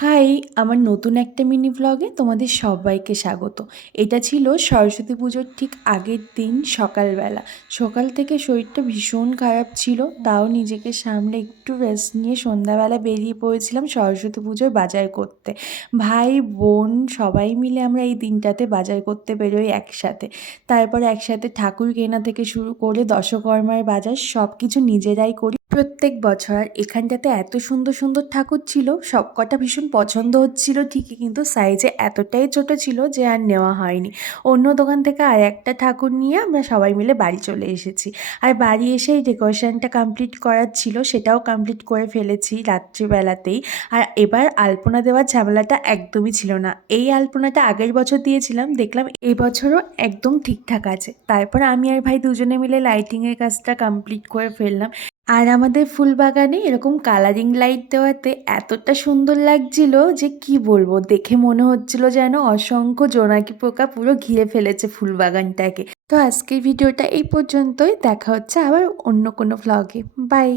High! আমার নতুন একটা মিনি ভ্লগে তোমাদের সবাইকে স্বাগত। এটা ছিল সরস্বতী পুজোর ঠিক আগের দিন সকালবেলা। সকাল থেকে শরীরটা ভীষণ খারাপ ছিল, তাও নিজেকে সামলে একটু রেস্ট নিয়ে সন্ধ্যাবেলা বেরিয়ে পড়েছিলাম সরস্বতী পুজোর বাজার করতে। ভাই, বোন সবাই মিলে আমরা এই দিনটাতে বাজার করতে বেরোই একসাথে। তারপর একসাথে ঠাকুর কেনা থেকে শুরু করে দশকর্মার বাজার সব কিছু নিজেরাই করি প্রত্যেক বছর। আর এখানটাতে এত সুন্দর সুন্দর ঠাকুর ছিল, সবকটা ভীষণ পছন্দ হচ্ছিল ঠিকই, কিন্তু সাইজে এতটাই ছোট ছিল যে আর নেওয়া হয়নি। অন্য দোকান থেকে আর একটা ঠাকুর নিয়ে আমরা সবাই মিলে বাড়ি চলে এসেছি। আর বাড়ি এসে এই ডেকোরেশনটা কমপ্লিট করার ছিল, সেটাও কমপ্লিট করে ফেলেছি রাত্রিবেলাতেই। আর এবার আলপনা দেওয়ার ঝামেলাটা একদমই ছিল না। এই আলপনাটা আগের বছর দিয়েছিলাম, দেখলাম এই বছরও একদম ঠিকঠাক আছে। তারপর আমি আর ভাই দুজনে মিলে লাইটিংয়ের কাজটা কমপ্লিট করে ফেললাম। আর আমাদের ফুল বাগানে এরকম কালারিং লাইট দেওয়াতে এতটা সুন্দর লাগছিল যে কি বলবো, দেখে মনে হচ্ছিল যেন অসংখ্য জোনাকি পোকা পুরো ঘিরে ফেলেছে ফুল বাগানটাকে। তো আজকের ভিডিওটা এই পর্যন্তই, দেখা হচ্ছে আবার অন্য কোনো ভ্লগে। বাই।